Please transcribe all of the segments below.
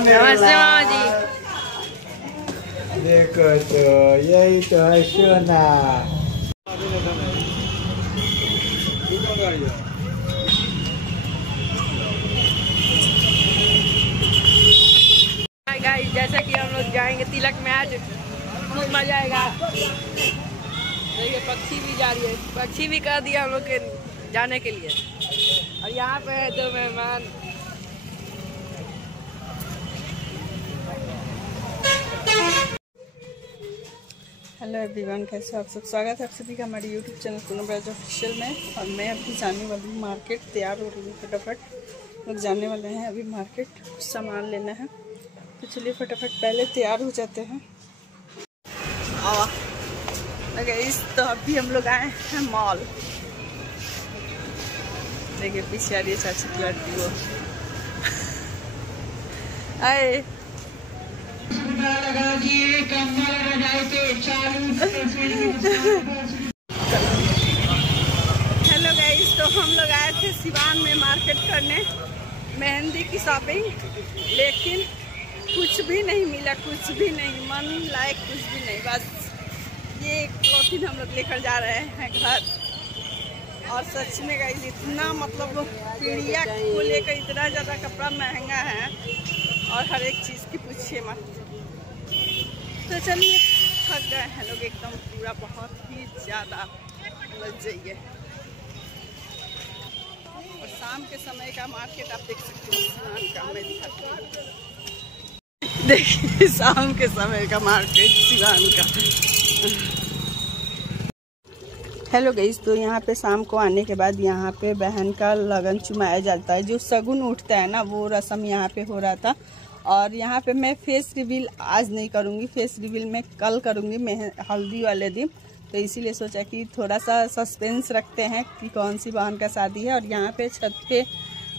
नमस्ते मामा जी। देखो तो यही तो है सोना। गाइस जैसा कि हम लोग जाएंगे तिलक में, आज खूब मजा आएगा। देखिए पक्षी भी जा रही है, पक्षी भी कर दिया हम लोग के जाने के लिए। और यहाँ पे है 2 मेहमान। हेलो एवरीवन, कैसे आप सब? स्वागत है आप सभी का हमारे यूट्यूब चैनल पूनम राज ऑफिशियल में। और मैं अभी जाने वाली हूँ मार्केट, तैयार हो रही हूँ फटाफट। लोग जाने वाले हैं अभी मार्केट, कुछ सामान लेना है, तो चलिए फटाफट पहले तैयार हो जाते हैं। तो अभी हम लोग आए हैं मॉल। देखिए पीछे आ रही है चाची की लड़की वो। आए हेलो गाइस, तो हम लोग आए थे सिवान में मार्केट करने, मेहंदी की शॉपिंग, लेकिन कुछ भी नहीं मिला, कुछ भी नहीं, मन लायक कुछ भी नहीं। बस ये क्लॉथिंग हम लोग लेकर जा रहे हैं घर। और सच में गाइस इतना मतलब पीढ़िया को लेकर इतना ज़्यादा कपड़ा महंगा है और हर एक चीज़ की पूछिए मत। तो चलिए थक गए हैं लोग एकदम पूरा, बहुत ही ज़्यादा लग जाइए। और शाम के समय का मार्केट आप देख सकते हो, सिवान का मैं दिखाती हूँ। देखिए शाम के समय का मार्केट सिवान का। हेलो गाइस, तो यहाँ पे शाम को आने के बाद यहाँ पे बहन का लगन चुमाया जाता है, जो शगुन उठता है ना, वो रस्म यहाँ पे हो रहा था। और यहाँ पे मैं फेस रिवील आज नहीं करूँगी, फेस रिवील मैं कल करूँगी, मैं हल्दी वाले दिन। तो इसीलिए सोचा कि थोड़ा सा सस्पेंस रखते हैं कि कौन सी बहन का शादी है। और यहाँ पे छत पे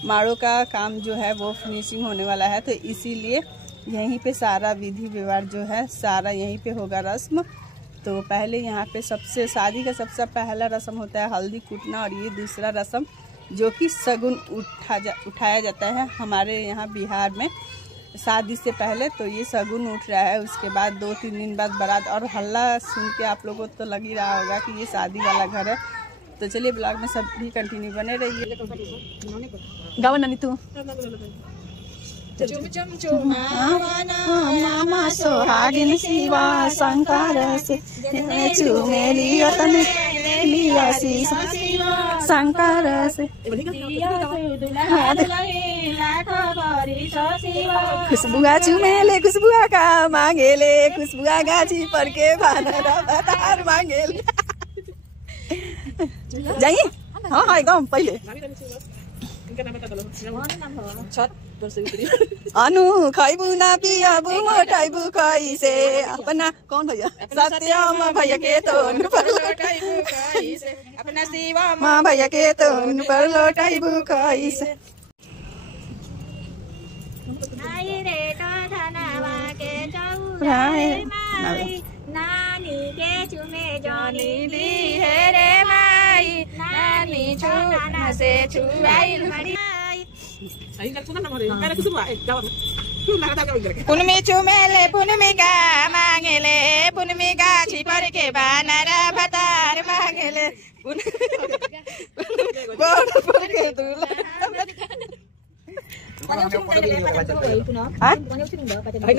माड़ों का काम जो है वो फिनिशिंग होने वाला है, तो इसीलिए यहीं पे सारा विधि व्यवहार जो है सारा यहीं पे होगा रस्म। तो पहले यहाँ पे सबसे शादी का सबसे पहला रस्म होता है हल्दी कूटना, और ये दूसरा रस्म जो कि शगुन उठाया जाता है हमारे यहाँ बिहार में शादी से पहले। तो ये शगुन उठ रहा है, उसके बाद 2-3 दिन बाद बारात। और हल्ला सुन के आप लोगों को तो लग ही रहा होगा कि ये शादी वाला घर है। तो चलिए ब्लॉग में सब भी कंटिन्यू बने रहिए। गावा नानी तू मामा सोहागिन शिवा शंकर से चुमेली शंकर से खुशबुआ चुमेले खुशबुआ का मांगेले, खुशबुआ गाछी पर के बानर मांगेले। जाइए हाँ हाँ एकदम पहले अनु खैबू ना पियाबू मोटाइबू कैसे अपना कौन भैया सत्यम भैया के तो पर लौटाइबू कैसे अपना शिवा माँ भैया के तो पर लौटाइबू कैसे। नानी के चुमे जानी दी है रे माई, नानी छुना से छुआई पुनमी चुमेले पुनमी का मांगेले, पुनमी गाछी पर के बानर भतार मांगेले,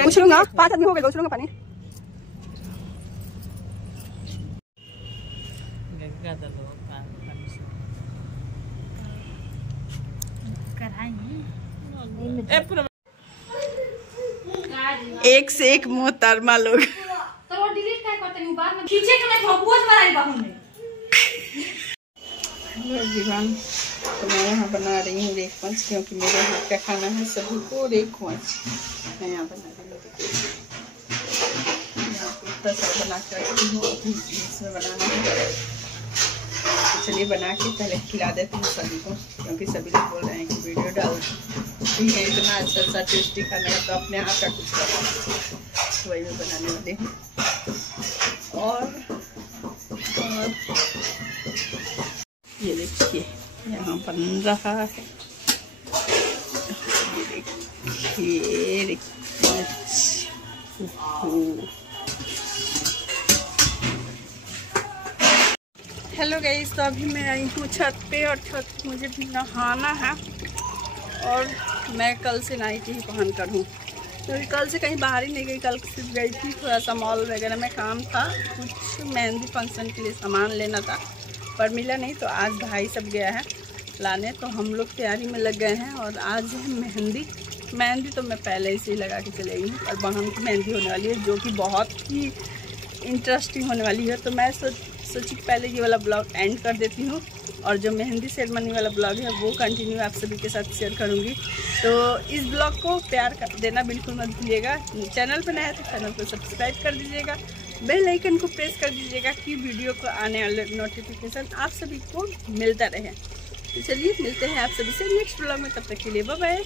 उछलूंगा 5 आदमी हो गए, उछलूंगा पानी। एक से एक मोहतरमा लोग। तो वो डिलीट क्या करते हैं बाद में खींचे के मैं ठोकुस मारी बाहर में। हेलो जीवन, तो मैं यहाँ बना रही हूँ रेख पंच, क्योंकि मेरे हाथ का खाना है सभी को रेख पंच। मैं यहाँ बना रही हूँ, बना के रखती हूँ, इसमें बनाना है। तो चलिए बना के पहले खिला देती हूँ सभी को, क्योंकि सभी लोग बोल रहे हैं कि वीडियो डाल ठीक है, इतना अच्छा टेस्टी खाना है तो अपने हाथ का कुछ करना, तो वही मैं बनाने वाली हूँ। और ये देखिए यहाँ बन रहा है वेरी मच। हेलो गाइस, तो अभी मैं आई हूँ छत पे और छत पे मुझे भी नहाना है और मैं कल से नाइट ही पहन कर हूँ क्योंकि कल से कहीं बाहर ही नहीं गई। कल सिर्फ गई थी, थोड़ा सा मॉल वगैरह में काम था, कुछ मेहंदी फंक्शन के लिए सामान लेना था पर मिला नहीं। तो आज भाई सब गया है लाने, तो हम लोग तैयारी में लग गए हैं। और आज है मेहंदी तो मैं पहले से ही लगा के चले गई हूँ और बहन की मेहंदी होने वाली है जो कि बहुत ही इंटरेस्टिंग होने वाली है। तो मैं सोची पहले ये वाला ब्लॉग एंड कर देती हूँ और जो मेहंदी सेरेमनी वाला ब्लॉग है वो कंटिन्यू आप सभी के साथ शेयर करूँगी। तो इस ब्लॉग को प्यार देना बिल्कुल मत भूलिएगा। चैनल पर नया है तो चैनल को सब्सक्राइब कर दीजिएगा, बेल आइकन को प्रेस कर दीजिएगा कि वीडियो को आने वाले नोटिफिकेशन आप सभी को मिलता रहे। तो चलिए मिलते हैं आप सभी से नेक्स्ट ब्लॉग में, तब तक के लिए बाय बाय।